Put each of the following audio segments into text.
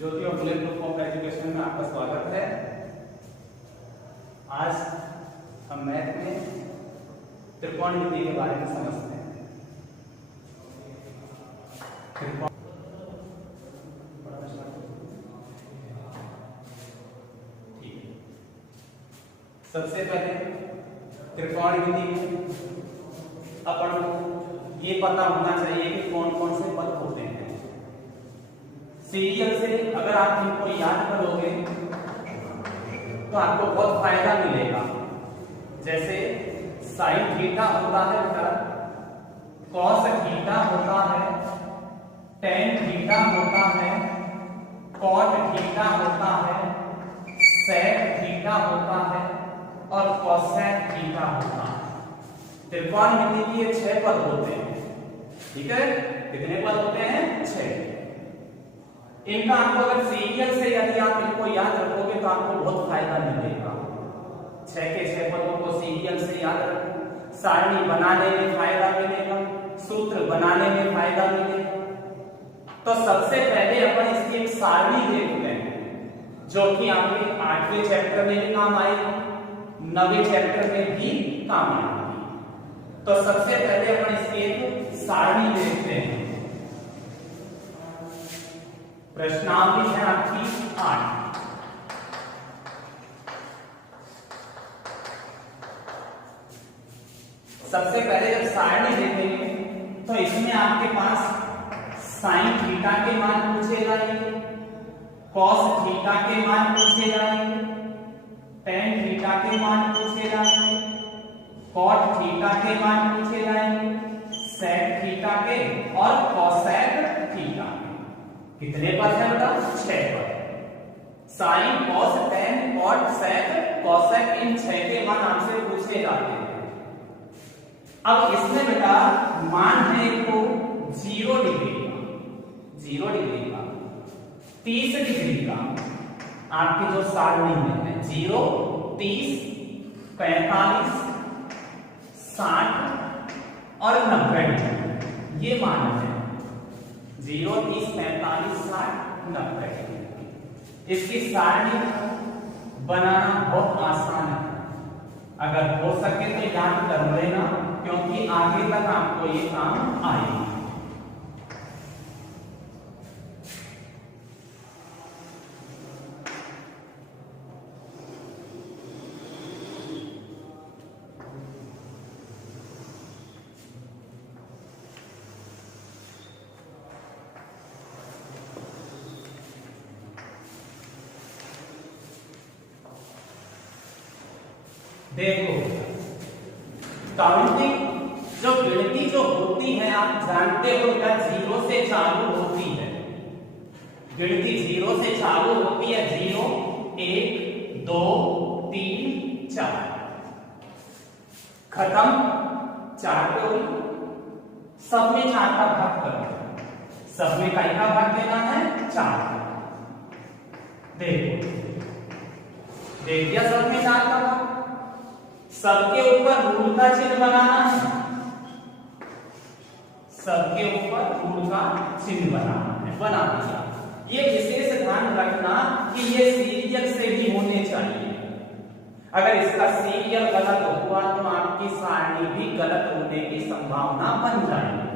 ज्योति और bullet group of education में आपका स्वागत है। आज हम मैथ में त्रिकोणमिति के बारे में समझते हैं। सबसे पहले त्रिकोणमिति में अपन को ये पता होना चाहिए कि कौन कौन से पद होते हैं। सीरियल से अगर आप इनको याद करोगे तो आपको बहुत फायदा मिलेगा। जैसे साइन थीटा होता है बेटा, कॉस थीटा होता है, टेन थीटा होता है, कॉट थीटा होता है, सेक थीटा होता है और कोसेक थीटा होता है। त्रिकोणमिति के 6 पद होते हैं। ठीक है, कितने पद होते हैं? 6। इनका आपको अगर सीरियल से यदि आप इनको याद रखोगे तो आपको बहुत फायदा मिलेगा। 6 के 6 पदों को सीरियल से याद रखो, सारणी बनाने में फायदा मिलेगा, सूत्र बनाने में फायदा मिलेगा। तो सबसे पहले अपन इसकी एक सारणी देखते हैं जो कि आपके 8वें चैप्टर में भी काम आएगी, 9वें चैप्टर में भी काम आएगी। तो सबसे पहले अपन इसकी एक सारणी देखते हैं। प्रश्नावली है आपकी 8। सबसे पहले जब सारणी देखेंगे तो इसमें आपके पास साइन थीटा के मान पूछे जाएंगे, कॉस थीटा के मान पूछे जाएंगे, टेन थीटा के मान पूछे जाएंगे, कॉट थीटा के मान पूछे जाएंगे, सेक थीटा के और कोसेक थीटा। कितने पद है बेटा? 6 पद। साइन, कॉस, टेन, कॉट, सेक, कोसेक, इन 6 के मान आपसे पूछे जाते हैं। अब इसमें बेटा मान है को 0 डिग्री का, 0 डिग्री का, 30 डिग्री का। आपकी जो सारणी में है 0, 30, 45, 60 और 90 डिग्री, ये मान है 0, 30, 45, 60, 90। इसकी सारणी बनाना बहुत आसान है। अगर हो सके तो याद कर लेना, क्योंकि आगे तक आपको ये काम आएगा। देखो, काउंटिंग जो गिनती जो होती है आप जानते हो क्या 0 से चालू होती है। गिनती 0 से चालू होती है। 0, 1, 2, 3, 4 खत्म। 4 पे हुई, सब में 4 का भाग करो। सब में कई का भाग देना है? 4। देखो, देख दिया सब में 4 का भाग। सबके ऊपर ऋण का चिन्ह बनाना है, सबके ऊपर ऋण का चिन्ह बनाना है, बना दिया। ये विशेष ध्यान रखना कि ये सीरियल से भी होने चाहिए। अगर इसका सीरियल गलत हुआ तो आपकी सारणी भी गलत होने की संभावना बन जाएगी।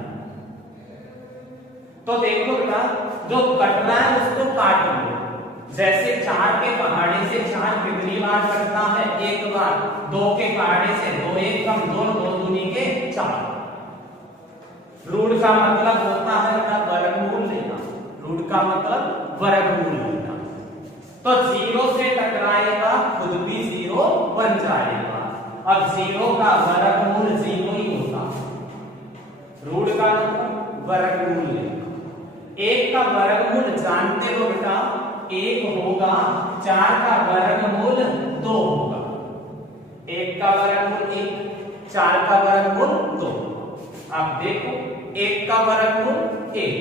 तो देखो बेटा, जो कटना है उसको काट लो। जैसे 4 के पहाड़े से 4 कितनी बार कटता है? 1 बार। 2 के पहाड़े से 2, 1 कम 2, 2 दूनी के 4। ऋण का मतलब होता है वर्गमूल लेना। ऋण का मतलब वर्गमूल लेना। तो 0 से टकराएगा, खुद भी 0 बन जाएगा। अब 0 का वर्गमूल 0 ही होता है। ऋण का मतलब वर्गमूल लेना। 1 का वर्गमूल जानते हो बेटा, 1 होगा। 4 का वर्गमूल 2 होगा। 1 का वर्गमूल 1, 4 का वर्गमूल 2। आप देखो, 1 का वर्गमूल 1,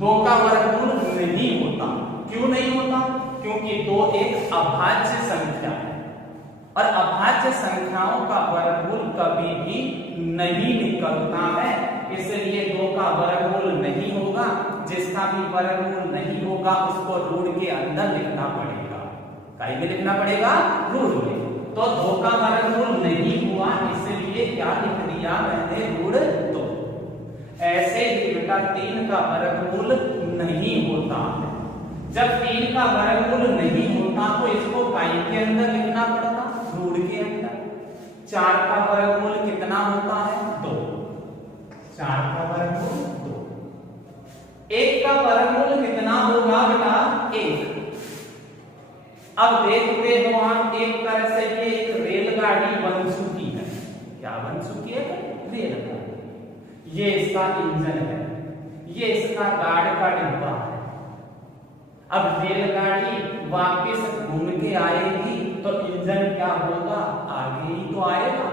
2 का वर्गमूल नहीं होता। क्यों नहीं होता? क्योंकि 2 एक अभाज्य संख्या है और अभाज्य संख्याओं का वर्गमूल कभी भी नहीं निकलता है। इसलिए 2 का वर्गमूल नहीं होगा। जिसका भी वर्गमूल नहीं होगा उसको रूट के अंदर लिखना पड़ेगा। काई में लिखना पड़ेगा? रूट में। तो 2 का वर्गमूल नहीं हुआ, इसलिए क्या लिख दिया मैंने? रूट 2। ऐसे ही बेटा 3 का वर्गमूल नहीं होता। जब 3 का वर्गमूल नहीं होता तो इसको काई के अंदर लिखना पड़ता, रूट के अंदर। 4 का वर्गमूल कितना होता है? 2। 4 का वर्गमूल 2। 1 का वर्गमूल कितना होगा बेटा? 1। अब देखते हो आप, एक तरह से ये एक रेलगाड़ी बन चुकी है। क्या बन चुकी है? रेलगाड़ी। ये इसका इंजन है, ये इसका गार्ड का डिब्बा है। अब रेलगाड़ी वापस घूम के आएगी तो इंजन क्या होगा? आगे ही तो आएगा।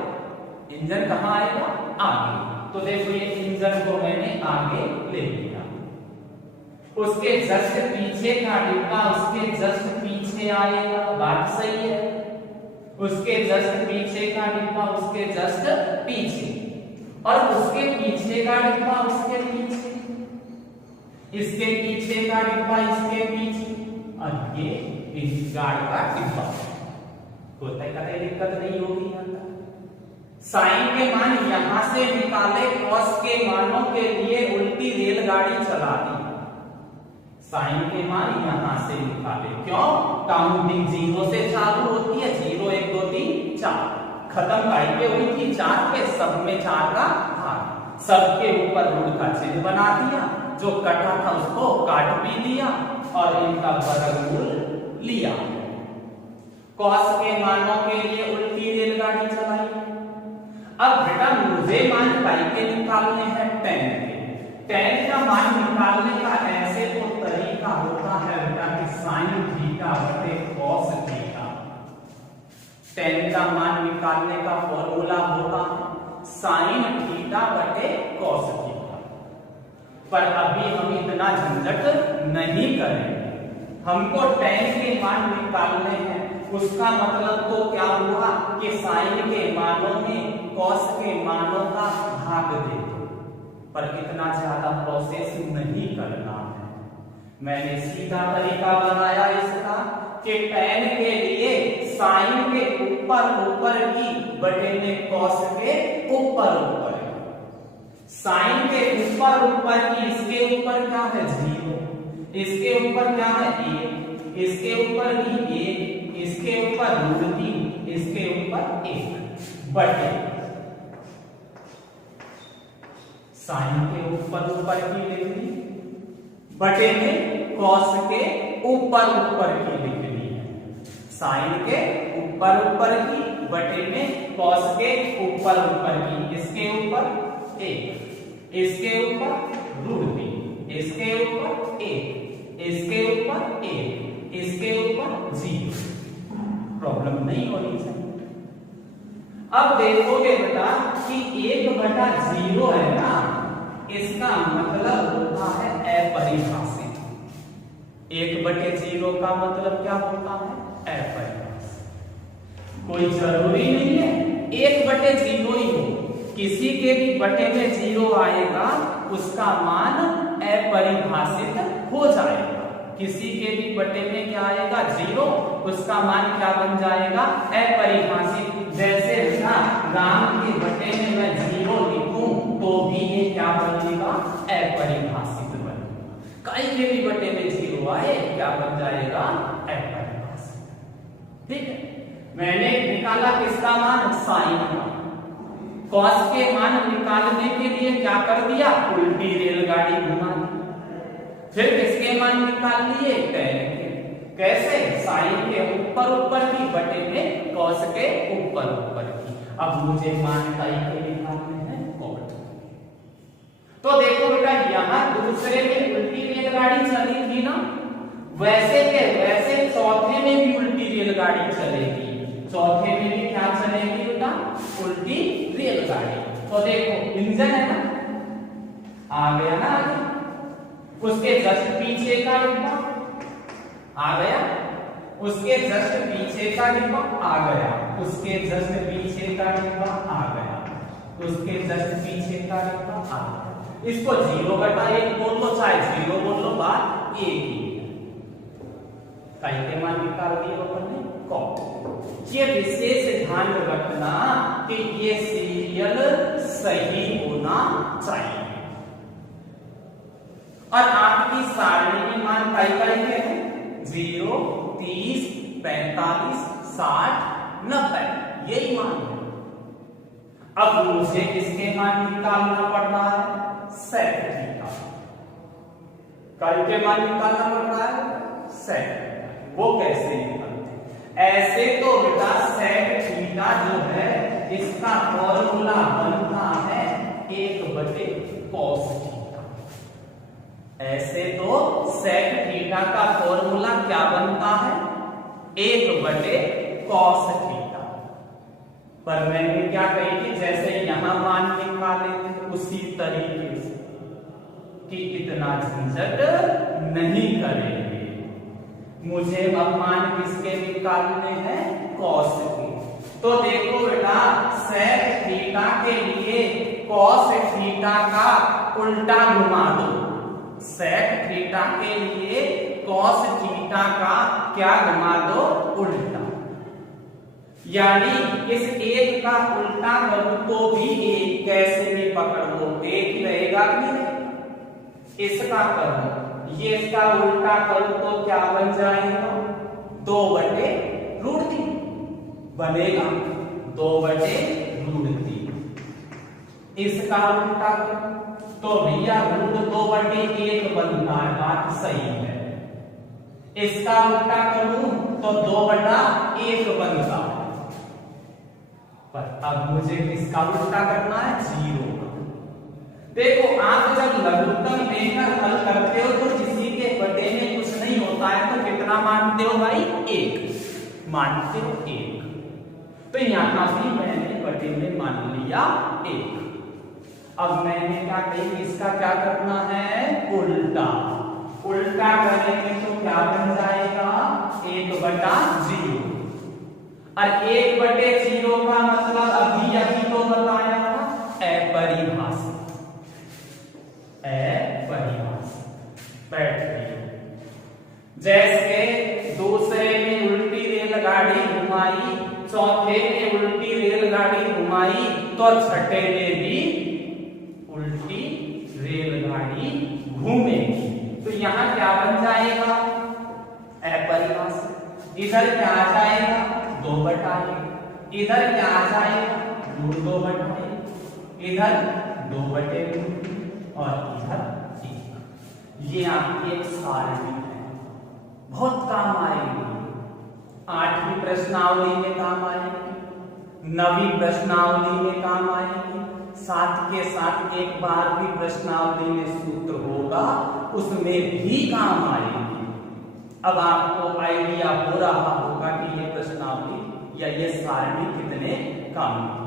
इंजन कहां आएगा? आगे। तो देखो ये इंजन को मैंने आगे ले लिया। उसके जस्ट पीछे का डिब्बा उसके जस्ट पीछे आएगा। बात सही है। उसके जस्ट पीछे का डिब्बा उसके जस्ट पीछे, और उसके पीछे का डिब्बा उसके पीछे, इसके पीछे का डिब्बा इसके पीछे, और ये इस गार्ड का डिब्बा। होता है, कहीं दिक्कत नहीं होगी। साइन के मान यहां से निकाले, कॉस के मानों के लिए उल्टी रेलगाड़ी चला दी। साइन के मान यहां से निकाले, क्यों? काउंटिंग 0 से चालू होती है। 0 1 2 3 4 खत्म काई पे हुई थी? 4 पे। सब में 4 का भाग, सबके ऊपर रूट का चिन्ह बना दिया। जो कटा था उसको काट भी दिया और इनका वर्गमूल लिया। कॉस के मानों के लिए उल्टी रेलगाड़ी चलाई। अब बेटा मुझे मान काई के निकालने हैं? tan के। tan का मान निकालने का ऐसे तो तरीका होता है बेटा कि sin थीटा बटे cos थीटा। tan का मान निकालने का फॉर्मूला होता है sin थीटा बटे cos थीटा। पर अभी हम इतना झंझट नहीं करेंगे। हमको tan के मान निकालने हैं। उसका मतलब तो क्या हुआ कि sin के मानों में cos के मानों का भाग दे दो। पर इतना ज्यादा प्रोसेस नहीं करना है। मैंने सीधा तरीका बनाया इसका कि tan के लिए sin के ऊपर की बटे में cos के ऊपर sin के ऊपर की, इसके ऊपर क्या है? 0, इसके ऊपर क्या है? 1, इसके ऊपर भी 1, इसके ऊपर √3, इसके ऊपर 1 बटे साइन के ऊपर की लिख ली, बटे में कॉस के ऊपर की लिख ली है। साइन के ऊपर की बटे में कॉस के ऊपर की। इसके ऊपर 1, इसके ऊपर √3, इसके ऊपर 1, इसके ऊपर 1, इसके ऊपर 0। प्रॉब्लम नहीं होनी चाहिए। अब देखोगे बेटा कि 1/0 है ना, इसका मतलब होता है अपरिभाषित। 1/0 का मतलब क्या होता है? अपरिभाषित। कोई जरूरी नहीं है 1/0 ही हो, किसी के भी बटे में 0 आएगा उसका मान अपरिभाषित हो जाएगा। किसी के भी बटे में क्या आएगा? 0, उसका मान क्या बन जाएगा? अपरिभाषित। जैसे राम के बटे में मैं 0 लिखूं तो भी ये क्या बनेगा? अपरिभाषित बनेगा। कई के भी बटे में 0 आए क्या बन जाएगा? अपरिभाषित। ठीक है, मैंने निकाला किसका मान? साइन का। कॉस के मान निकालने के लिए क्या कर दिया? उल्टी रेलगाड़ी घुमा दी। फिर किसके मान निकाल लिए? tan के। कैसे? साइन के ऊपर की बटे में कॉस के ऊपर की। अब मुझे मान काई के निकालने हैं? cot। तो देखो बेटा यहां दूसरे में उल्टी रेलगाड़ी चली थी ना, वैसे के वैसे चौथे में भी उल्टी रेलगाड़ी चलेगी। चौथे में भी क्या चलेगी बेटा? उल्टी रेलगाड़ी। तो देखो इंजन है ना, आ गया ना आगे, उसके जस्ट पीछे का डिब्बा आ गया, उसके जस्ट पीछे का डिब्बा आ गया, उसके जस्ट पीछे का डिब्बा आ गया, उसके जस्ट पीछे का डिब्बा आ गया। इसको 0/1 बोल लो चाहे 0 बोल लो, बात एक ही है। कई के मान निकाल दिए अपन ने कॉस। ये विशेष ध्यान रखना कि ये सीरियल सही होना चाहिए। और आपकी सारणी में मान कई के हैं 0, 30, 45, 60, 90, यही मान है। अब मुझे किसके मान निकालना पड़ रहा है? sec theta. कई के मान निकालना पड़ रहा है sec। वो कैसे निकालते? ऐसे तो बेटा sec थीटा जो है इसका फॉर्मूला बनता है 1/cos थीटा। ऐसे तो sec थीटा का फॉर्मूला क्या बनता है? 1/cos theta. पर मैंने क्या कही थी, जैसे यहां मान निकाले थे उसी तरीके से कि इतना झंझट नहीं करेंगे। मुझे अब मान किसके निकालने हैं? कॉस के। तो देखो बेटा sec थीटा के लिए cos थीटा का उल्टा घुमा दो। sec थीटा के लिए cos थीटा का क्या घुमा दो? उल्टा। यानी इस एक का उल्टा करूं तो भी एक, कैसे भी पकड़ लो एक ही रहेगा कि नहीं? इसका करूं, ये इसका उल्टा करूं तो क्या बन जाएगा? 2/√3 बनेगा। 2/√3। इसका उल्टा करूं तो भैया √2/1 बनता है, बात सही है। इसका उल्टा करूं तो 2/1 बनता है। पर अब मुझे इसका उल्टा करना है 0। देखो आप जब लघुत्तम लेकर हल करते हो तो किसी के बटे में कुछ नहीं होता है, तो कितना मानते हो भाई? 1 मानते हो। 1 तो यहां भी मैंने बटे में मान लिया 1। अब मैंने क्या कही, इसका क्या करना है? उल्टा। उल्टा करेंगे तो क्या बन जाएगा? 1/0। और 1/0 का मतलब अभी यही तो बताया था, अपरिभाषित। बैठ गई। जैसे दूसरे में उल्टी रेलगाड़ी घुमाई, चौथे में उल्टी रेलगाड़ी घुमाई, तो छठे में भी उल्टी रेलगाड़ी घूमेगी। तो यहां क्या बन जाएगा? अपरिभाषित। इधर क्या आ जाएगा? 2/1। इधर क्या आ जाएगा? √2/1। इधर 2/√3 और इधर 1। ये आपकी एक सारणी है, बहुत काम आएगी। 8वीं प्रश्नावली में काम आएगी, 9वीं प्रश्नावली में काम आएगी, साथ के साथ एक 12वीं प्रश्नावली में सूत्र होगा उसमें भी काम आएगी। अब आपको आइडिया हो रहा होगा कि ये प्रश्नावली या ये सारणी कितने काम की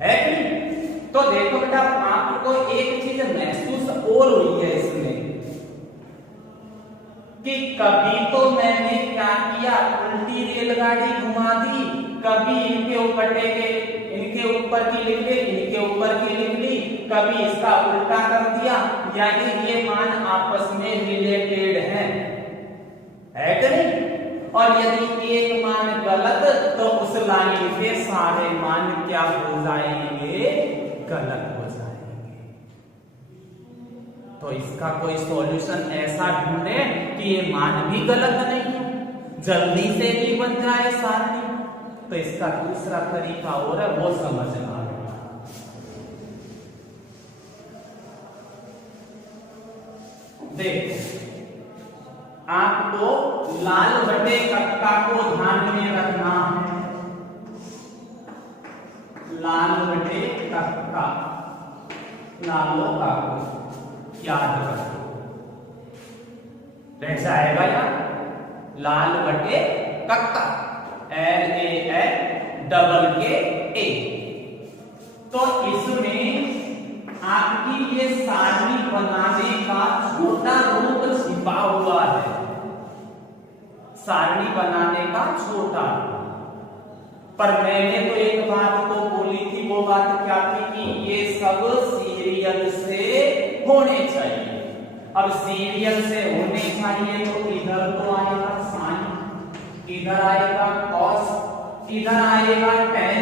है कि नहीं? तो देखो बेटा आपको एक चीज महसूस और हुई है इसमें कि कभी तो मैंने क्या किया, उल्टी रेलगाड़ी घुमा दी, कभी इनके ऊपर टेके, इनके ऊपर की लिख ली, इनके ऊपर की लिख ली, कभी इसका उल्टा कर दिया। यानी ये मान आपस में रिलेटेड हैं, है कि नहीं? और यदि एक मान गलत तो उस लाइन के सारे मान क्या हो जाएंगे? गलत हो जाएंगे। तो इसका कोई सॉल्यूशन ऐसा ढूंढे कि ये मान भी गलत नहीं है, जल्दी से भी बन जाए सारणी। तो इसका दूसरा तरीका और है, वो समझना है। देखो आपको लाल बटे कक्का को ध्यान में रखना है। लाल बटे कक्का, लालो का को याद रखो, रह जाएगा यार। लाल बटे कक्का, LAL तो इसमें आपकी ये सारणी बनाने का छोटा रूप छिपा हुआ है। सारणी बनाने का छोटा रूप, पर मैंने तो एक बात तो बोली थी, वो बात क्या थी कि ये सब सीरियल से होने चाहिए। अब सीरियल से होने चाहिए तो इधर तो आएगा साइन, इधर आएगा कॉस, इधर आएगा टेन,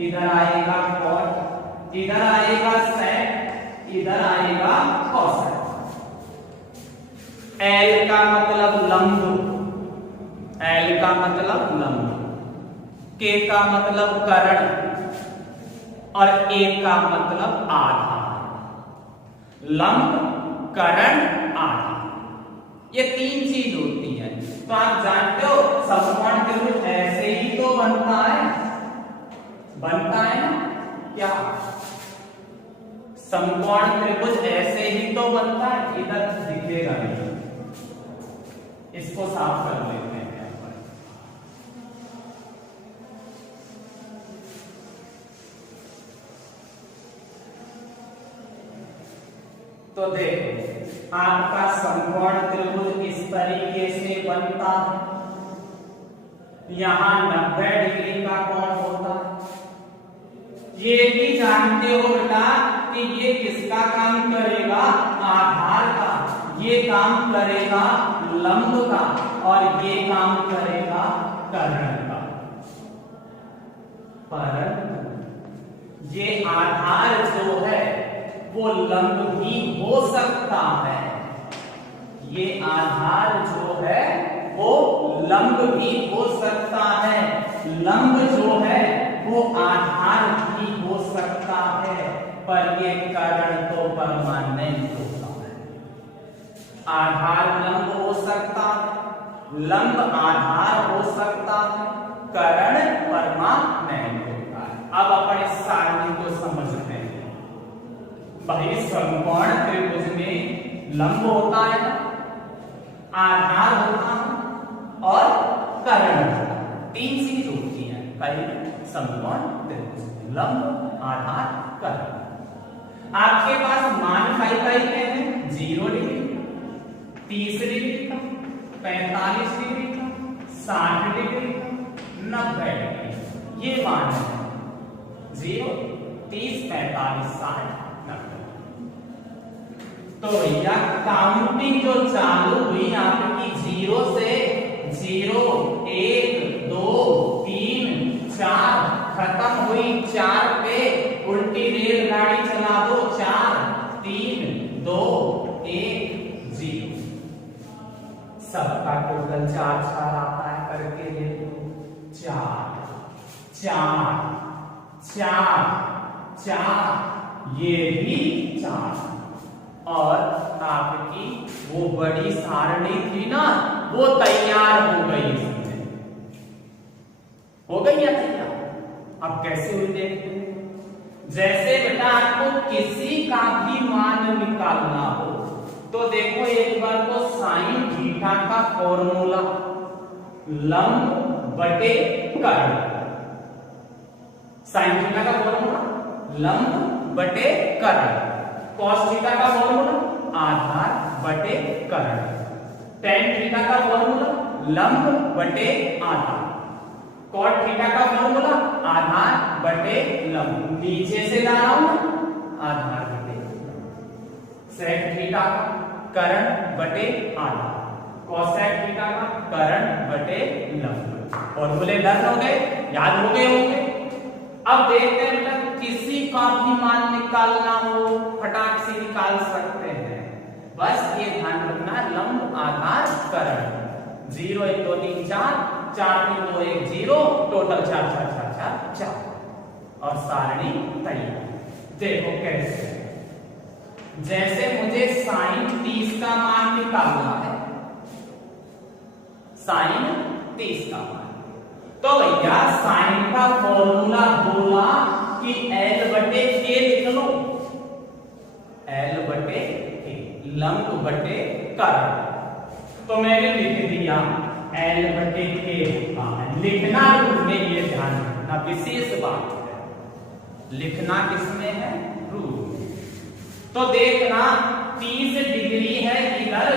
इधर आएगा कॉट, इधर आएगा सेक, इधर आएगा कॉसेक। एल का मतलब लंब, एल का मतलब लंब, के का मतलब करण और ए का मतलब आधार। लंब, करण, आधार, ये तीन चीज होती है। तो आप जानते हो समकोण त्रिभुज ऐसे ही तो बनता है, बनता है ना क्या? समकोण त्रिभुज ऐसे ही तो बनता है, इधर दिखेगा नहीं, इसको साफ कर लेते हैं। तो देखो आपका समकोण त्रिभुज इस तरीके से बनता है। यहां 90 डिग्री का कोण होता है। ये भी जानते हो बेटा कि ये किसका काम करेगा? आधार का। ये काम करेगा लंब का और ये काम करेगा कर्ण का। परंतु ये आधार जो है वो लंब भी हो सकता है। ये आधार जो है वो लंब भी हो सकता है। लंब जो है वो आधार भी हो सकता है, पर ये कर्ण तो परमानेंट होता है। आधार लंब हो सकता है, लंब आधार हो सकता है, कर्ण परमानेंट होता है। अब अपने सारणी को समझते हैं। भाई समकोण त्रिभुज में लंब होता है, आधार होता है और कर्ण होता है। तीन चीज होती है पहले समकोण त्रिभुज में, लंब, आधार, कर्ण। आपके पास मान पाई क्या है? 0 डिग्री, 30 डिग्री का, 45 डिग्री का, 60 डिग्री का, 90 डिग्री, ये मान है। 0, 30, 45, 60, 90। तो भैया काउंटिंग जो चालू हुई आपकी 0 से 0, 1, 2, 3, 4 खत्म हुई 4 पे उल्टी रेलगाड़ी चला दो। 4, 3, 2, 1, 0। सबका टोटल 4 आता है, करके ले लो। 4, 4, 4, 4, ये भी 4। और आपकी वो बड़ी सारणी थी ना, वो तैयार हो गई। इसमें हो गई या तैयार? अब कैसे हुई देखते हैं। जैसे बेटा आपको किसी का भी मान निकालना हो तो देखो एक बार तो साइन थीटा का फॉर्मूला लंब बटे कर्ण। साइन थीटा का फॉर्मूला लंब बटे कर्ण। कॉस थीटा का फॉर्मूला आधार बटे कर्ण। टेन थीटा का फॉर्मूला लंब बटे आधार। कॉट थीटा का फॉर्मूला आधार बटे लंब। नीचे से ला रहा हूं, आधार बटे लंब। सेक थीटा का कर्ण बटे आधार। कॉसेक थीटा का कर्ण बटे लंब। फॉर्मूले लर्न हो गए, याद हो गए होंगे। अब देखते हैं बेटा किसी का भी मान निकालना हो फटाक से निकाल सकते हैं। बस ये ध्यान रखना लंब आधार कर्ण। 0, 1, 2, 3, 4, 4, 3, 2, 1, 0, टोटल 4, 4, 4, 4, 4 और सारणी तैयार। देखो कैसे, जैसे मुझे साइन 30 का मान निकालना है, साइन 30 का मान, तो भैया साइन का फॉर्मूला बोला कि L बटे K लिख लो। L बटे K, लंब बटे कर्ण। तो मैंने लिख दिया L बटे K होता है। लिखना रूप में ये ध्यान रखना, विशेष बात है। लिखना किसमें है? रूप। तो देखना 30 डिग्री है इधर,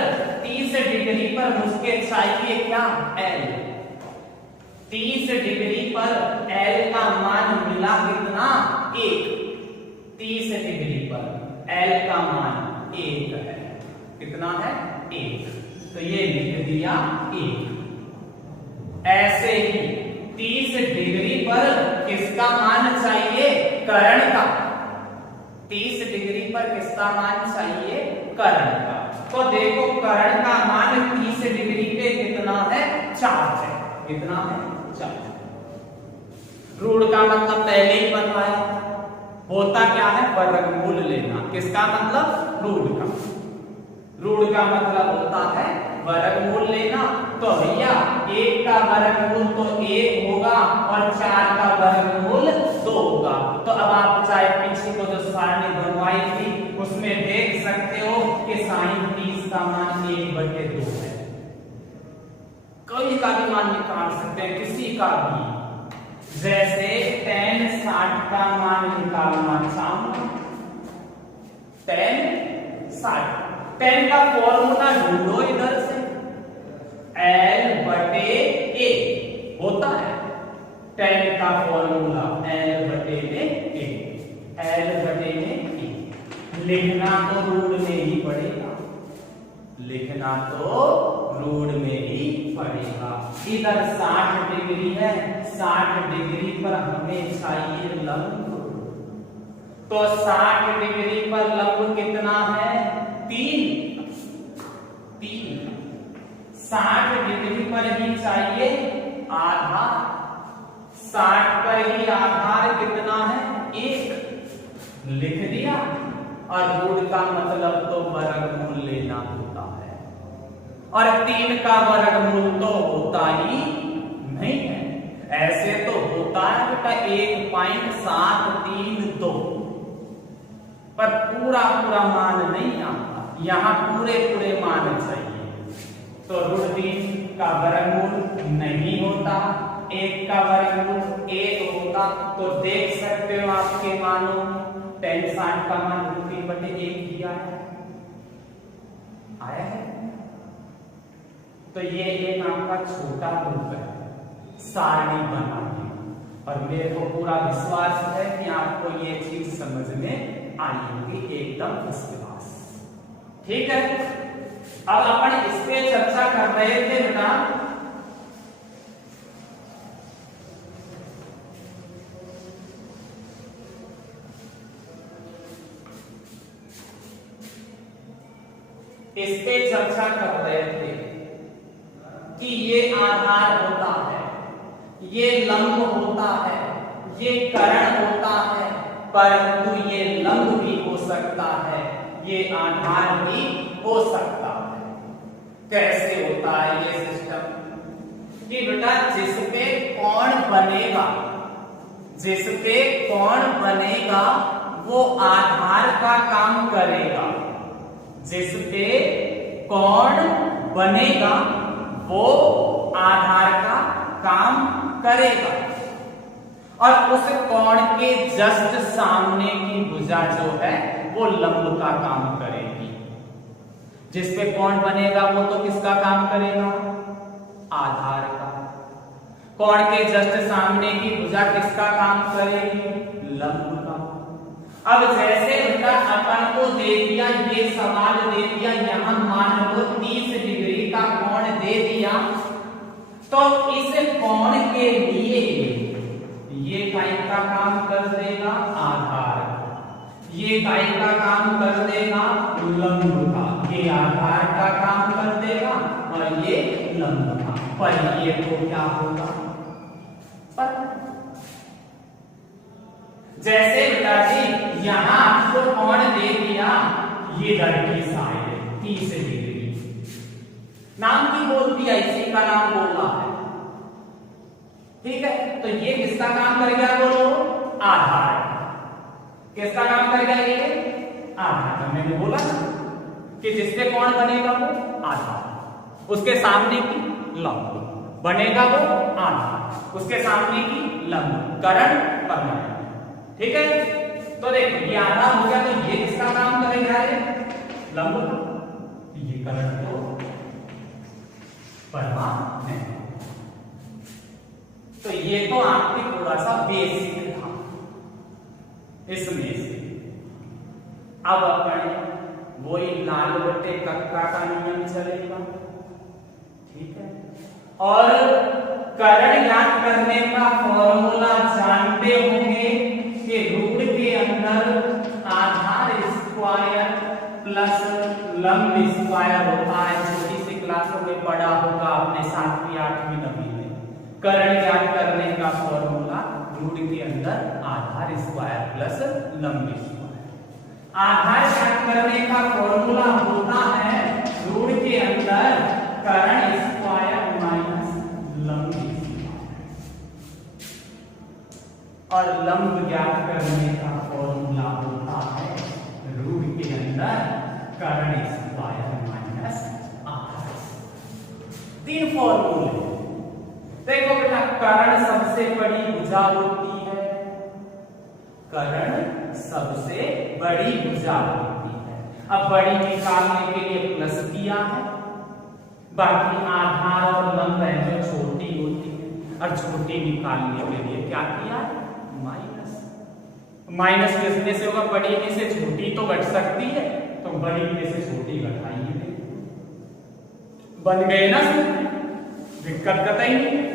30 डिग्री पर मुझे चाहिए क्या? L। 30 डिग्री पर एल का मान मिला कितना? 1। 30 डिग्री पर एल का मान 1 है। कितना है? 1। तो ये लिख दिया 1। ऐसे ही 30 डिग्री पर किसका मान चाहिए? करण का। 30 डिग्री पर किसका मान चाहिए? करण का। तो देखो करण का मान 30 डिग्री पे कितना है? 4 है। कितना है? 4। रूट का मतलब पहले ही बताया, होता क्या है? वर्गमूल लेना। किसका मतलब? रूट का। रूट का मतलब होता है वर्गमूल लेना। तो भैया 1 का वर्गमूल तो 1 होगा और 4 का वर्गमूल 2 होगा। तो अब आप चाहे पीछे को जो सारणी बनवाई थी उसमें देख सकते हो कि sin 30 का मान 1/2 है। कोई का भी मान निकाल सकते हैं, किसी का भी। जैसे tan 60 का मान निकालना चाहूं, tan 60, tan का फॉर्मूला ढूंढो इधर से, L/A होता है। tan का फॉर्मूला L/A, L/A। लिखना तो रूट में ही पड़ेगा, लिखना तो रूट में ही पड़ेगा। इधर 60 डिग्री है, 60 डिग्री पर हमें चाहिए लंब। तो 60 डिग्री पर लंब कितना है? 3। 60 डिग्री पर ही चाहिए आधार। 60 पर ही आधार कितना है? 1। लिख दिया। और रूट का मतलब तो वर्गमूल लेना होता है, और 3 का वर्गमूल तो होता ही नहीं है। ऐसे तो होता है बेटा 1.732, पर पूरा मान नहीं आता, यहां पूरे मान चाहिए। तो √3 का वर्गमूल नहीं होता, 1 का वर्गमूल 1 होता। तो देख सकते हो आपके मानों में tan 60 का मान √3/1 दिया है, आया है। तो ये एक आपका छोटा रूप है सारणी बनाने, और मेरे को पूरा विश्वास है कि आपको ये चीज समझ में आई होगी एकदम फर्स्ट क्लास। ठीक है, अब अपन इस पे चर्चा कर रहे थे बेटा इस पे चर्चा कर रहे थे कि ये आधार होता है, ये लंब होता है, ये करण होता है, परंतु ये लंब भी हो सकता है, ये आधार भी हो सकता है। कैसे होता है ये सिस्टम? कि बेटा जिसपे कोण बनेगा, जिसपे कोण बनेगा वो आधार का काम करेगा। जिसपे कोण बनेगा वो आधार का काम करेगा, और उस कोण के जस्ट सामने की भुजा जो है वो लंब का काम करेगी। जिसपे कोण बनेगा वो तो किसका काम करेगा? आधार का। कोण के जस्ट सामने की भुजा किसका काम करेगी? लंब का। अब जैसे बेटा अपन को दे दिया, ये सवाल दे दिया, यहां मान लो 30 डिग्री का कोण दे दिया, तो इस कोण के लिए ये काई का काम कर देगा? आधार। ये काई का काम कर देगा? लंब का। ये आधार का काम कर देगा और ये लंब का। पर ये तो क्या होगा? पर जैसे बेटा जी यहां आपको कोण दे दिया, ये इधर की साइड है 30 डिग्री, नाम की बोल दिया, इसी का नाम बोला है। ठीक है, तो ये किसका काम करेगा? बोलो आधार। किसका काम करेगा? ये आधार। मैंने बोला ना कि जिसपे कोण बनेगा वो आधार, उसके सामने की लंब बनेगा वो आधार, उसके सामने की लंब करण परमाणु। ठीक है, तो देखो ये आधार हो गया, तो ये किसका काम करेगा? ये लंब का। ये करण को परमाणु। तो ये तो आपने थोड़ा सा बेसिक था इसमें से। अब अपन वही लाल बटे कक्का का नियम चलेगा, ठीक है। और करण याद करने का फॉर्मूला जानते होंगे कि रूट के अंदर आधार स्क्वायर प्लस लंब स्क्वायर होता है। छोटी सी क्लासों में पढ़ा होगा आपने 7वीं 8वीं 9वीं में। करण याद करने का फॉर्मूला रूट के अंदर आधार स्क्वायर प्लस लंब स्क्वायर। आधार याद करने का फॉर्मूला होता है रूट के अंदर करण स्क्वायर माइनस लंब स्क्वायर, और लंब ज्ञात करने का फॉर्मूला होता है रूट के अंदर करण स्क्वायर माइनस आधार। 3 फॉर्मूले। देखो बेटा, करण सबसे बड़ी भुजा होती है, करण सबसे बड़ी भुजा होती है। अब बड़ी निकालने के लिए प्लस किया है, बाकी आधार और लंब है जो छोटी होती है, और छोटी निकालने के लिए क्या किया है, माइनस। माइनस किसमें से होगा, बड़ी में से छोटी तो घट सकती है, तो बड़ी में से छोटी घटाइए, बन गए ना, दिक्कत कतई नहीं।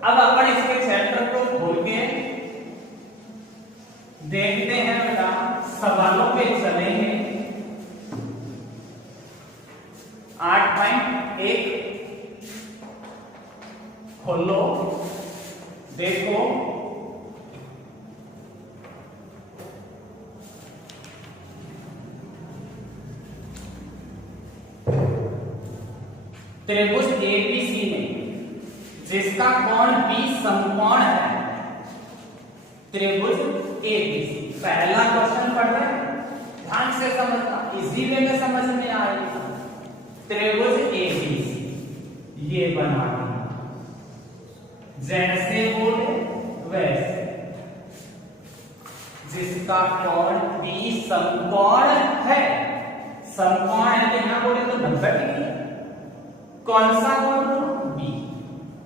अब अपन इसके चैप्टर को खोल के देखते हैं बेटा, सवालों पे चलेंगे। 8.1 खोलो, देखो त्रिभुज एबीसी में जिसका कोण बी समकोण है, त्रिभुज एबीसी। पहला क्वेश्चन पढ़ रहे हैं, ध्यान से समझना, इजी वे में समझ में आएगा। त्रिभुज एबीसी ये बना जैसे बोले वैसे, जिसका कोण बी समकोण है। समकोण है तो यहां बोले तो 90 डिग्री। कौन सा कोण बोला, बी।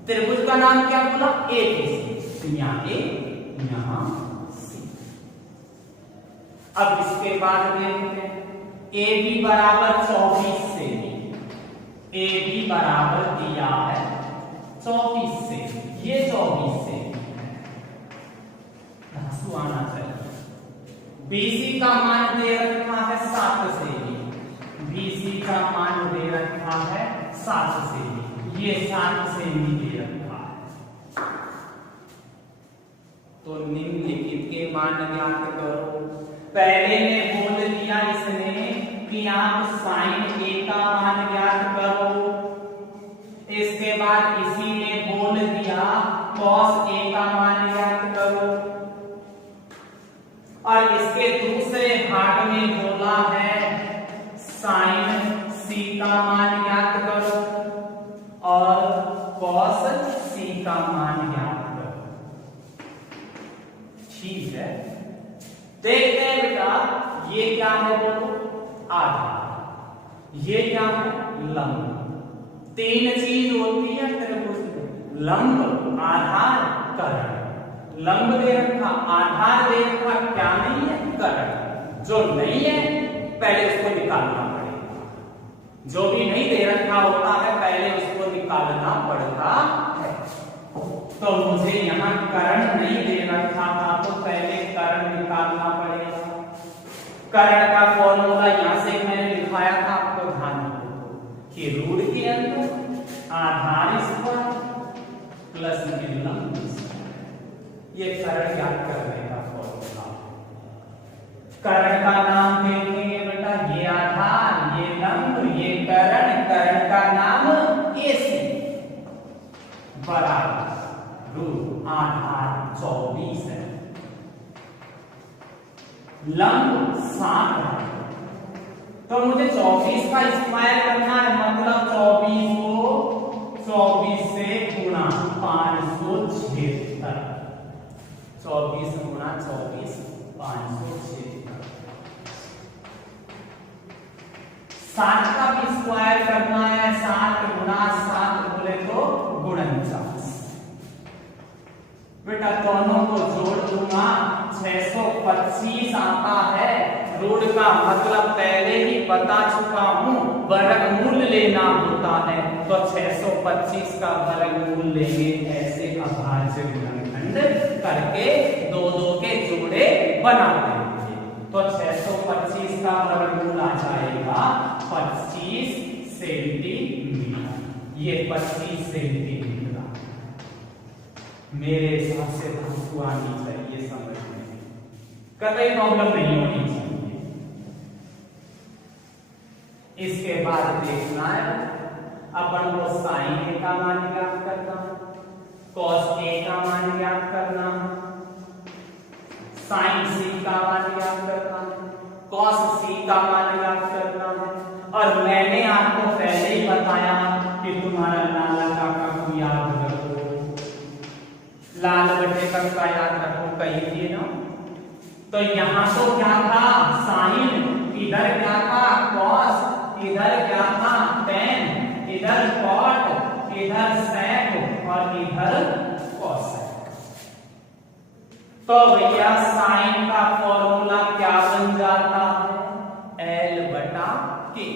त्रिभुज का नाम क्या बोला, एबीसी। यहां ए, यहां सी। अब इसके बाद देखते हैं, ए बी बराबर 24 से बी। ए बी बराबर दिया है 24 से, ये 24 से धांसू आना चाहिए। बीसी का मान दे रखा है 7 से बी। बीसी का मान दे रखा है 7 से बी, ये 7 से बी दे रखा है। तो निम्नलिखित के मान ज्ञात करो। पहले में बोल दिया इसने कि आप साइन ए का मान ज्ञात करो। इसके बाद इसी ने बोल दिया कॉस ए का मान ज्ञात करो, और इसके दूसरे भाग में बोला है साइन सी का मान ज्ञात करो और कॉस सी का मान ज्ञात करो। ठीक है, देखते हैं बेटा, ये क्या है बोलो, आधार। ये क्या है, लंब। 3 चीज होती है त्रिभुज में, लंब, आधार, करण। लंब दे रखा, आधार दे रखा, क्या नहीं है, करण। जो नहीं है पहले उसको निकालना पड़ेगा। जो भी नहीं दे रखा होता है पहले उसको निकालना पड़ता है। तो मुझे यहाँ करण नहीं दे रखा था तो पहले करण निकालना पड़ेगा। करण का फॉर्मूला यहां से मैंने लिखाया था, आपको ध्यान रखो कि रूट के अंदर आधार स्क्वायर प्लस लंब स्क्वायर, ये करण याद करने का फॉर्मूला। करण का नाम देखेंगे बेटा, ये आधार, ये लंब, ये करण। करण का नाम AC बराबर रूट आधार 24 है, लंब 7 है। तो मुझे 24 का स्क्वायर करना है, मतलब 24 को 24 से गुणा 576। 24 गुणा 24 576। 7 का भी स्क्वायर करना है, 7 गुणा 7 बोले तो 49। बेटा दोनों को जोड़ दूंगा 625 आता है। रूट का मतलब पहले ही बता चुका हूं, वर्गमूल लेना होता है, तो 625 का वर्गमूल लेंगे। ऐसे अभाज्य गुणनखंड करके दो दो के जोड़े बनाते हैं। तो 625 का वर्गमूल आ जाएगा 25 सेंटीमीटर। ये 25 सेंटीमीटर मेरे हिसाब से धातु आनी चाहिए समझ में, कतई प्रॉब्लम नहीं होनी चाहिए। इसके बाद देखना है अपन को साइन ए का मान ज्ञात करना, कॉस ए का मान ज्ञात करना, साइन सी का मान ज्ञात करना, कॉस सी का मान ज्ञात करना है। और मैंने आपको पहले ही बताया कि तुम्हारा नाला काका को याद रखो, लाल बटे तक का याद रखो, कही थी ना। तो यहां तो क्या था साइन, इधर क्या था कॉस, इधर क्या था टेन, इधर कॉट, इधर सेक और इधर कॉसेक। तो भैया साइन का फॉर्मूला क्या बन जाता है, एल बटा के,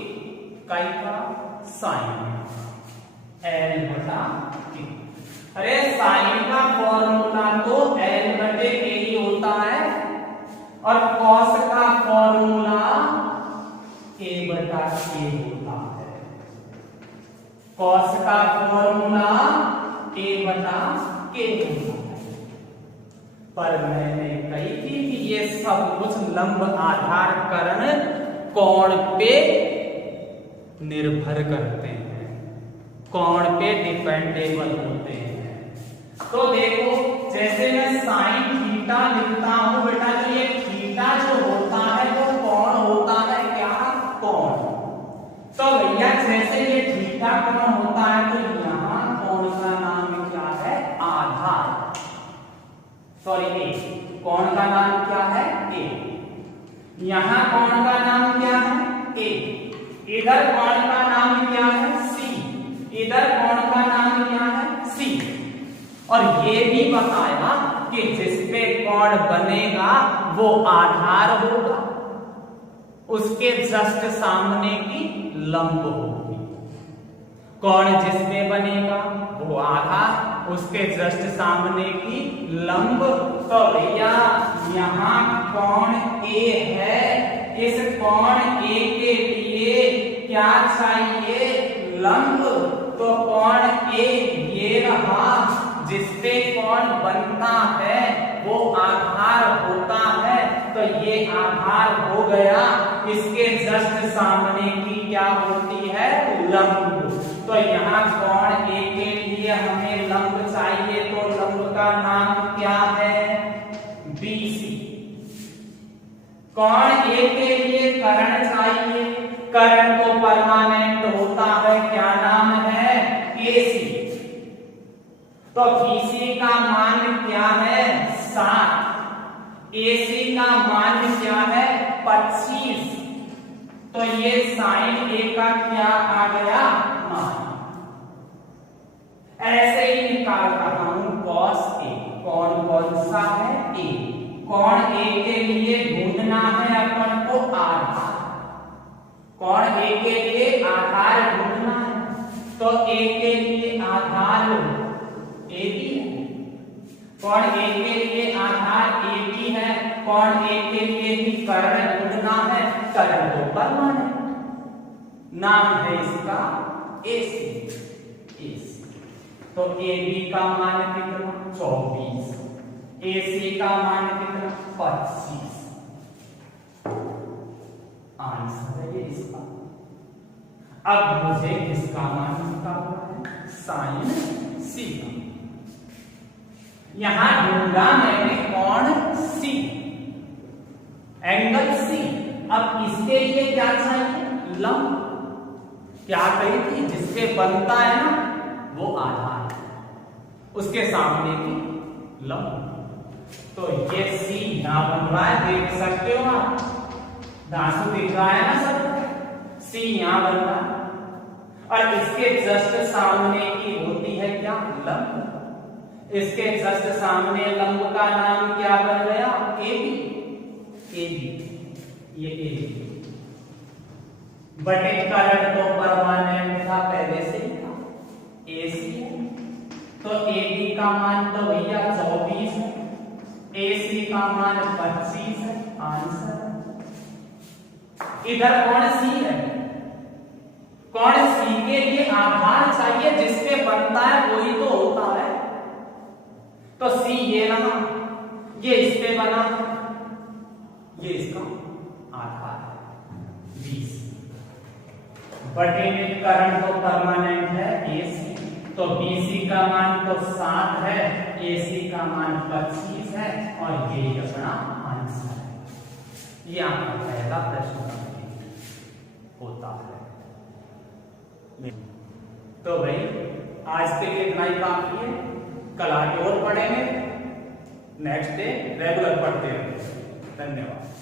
कई का साइन, एल बटा के। अरे साइन का फॉर्मूला तो एल बटे के ही होता है, और कॉस का फॉर्मूला ए बटा के होता है। कॉस का फॉर्मूला ए बटा के होता है। पर मैंने कही थी कि ये सब कुछ लंब आधार करण कोण पे निर्भर करते हैं, कोण पे डिपेंडेबल होते हैं। तो देखो जैसे मैं साइन थीटा लिखता हूं बेटा, तो ये थीटा जो होता है वो कोण होता है, क्या कोण। तो भैया जैसे ये थीटा कोण होता है, तो यहां कोण का नाम क्या है, आधार, सॉरी ए, कोण का नाम क्या है ए, यहां कोण का नाम क्या है ए, इधर कोण का नाम क्या है सी, इधर कोण का नाम क्या है सी। और ये भी बताया कि जिसपे कोण बनेगा वो आधार होगा, उसके जस्ट सामने की लंब होगी। कोण जिसपे बनेगा वो आधार, उसके जस्ट सामने की लंब। तो भैया यहां कोण ए है, इस कोण ए के लिए क्या चाहिए, लंब। तो कोण ए ये रहा, जिसपे कोण बनता है वो आधार होता है, तो ये आधार हो गया, इसके जस्ट सामने की क्या होती है, लंब। तो यहाँ कोण ए के लिए हमें लंब चाहिए, तो लंब का नाम क्या है, BC। कोण ए के लिए कर्ण चाहिए, कर्ण तो परमानेंट होता है, क्या नाम है, AC। तो BC का मान क्या है 7, AC का मान क्या है 25। तो ये साइन ए का क्या आ गया मान। ऐसे ही निकाल रहा हूं कॉस ए, कौन सा है ए, कोण ए के लिए ढूंढना है अपन को आधार, कोण ए के लिए आधार ढूंढना है। तो ए के लिए आधार ए बी है, कोण ए के लिए आधार ए बी है, कोण ए के लिए भी कर्ण ढूंढना है, कर्ण तो परमानेंट, नाम है इसका AC। तो AB का मान कितना 24, AC का मान कितना 25। आंसर है ये इसका। अब मुझे किसका मान निकालना है, साइन C का। यहां ढूंढा मैंने कोण C, एंगल C। अब इसके लिए क्या चाहिए, लंब। क्या कही थी, जिसपे बनता है ना वो आधार, उसके सामने की लंब। तो ये C यहां बन रहा है, देख सकते हो आप, दांसू दिख रहा है ना सब, C यहां बन रहा है, और इसके जस्ट सामने की होती है क्या, लंब। इसके जस्ट सामने लंब का नाम क्या बन गया? AB। ये AB बटे करंट तो परमानेंट था पहले से ही था, AC है, तो AB का मान तो भैया 24 है, AC का मान 25 है। आंसर इधर कौन सी है? कौन सी के लिए आधार चाहिए, जिसपे बनता है वही तो होता है। तो सी ये रहा, ये इस पे बना, ये इसका आधार है 20 बटे में करंट तो परमानेंट है AC, तो BC का मान तो 7 है, AC का मान 25 है, और ये अपना आंसर है। ये आपका पहला प्रश्न होता है। तो भाई आज के लिए इतना ही काफी है, कल आगे और पढ़ेंगे, नेक्स्ट डे रेगुलर पढ़ते हैं। धन्यवाद।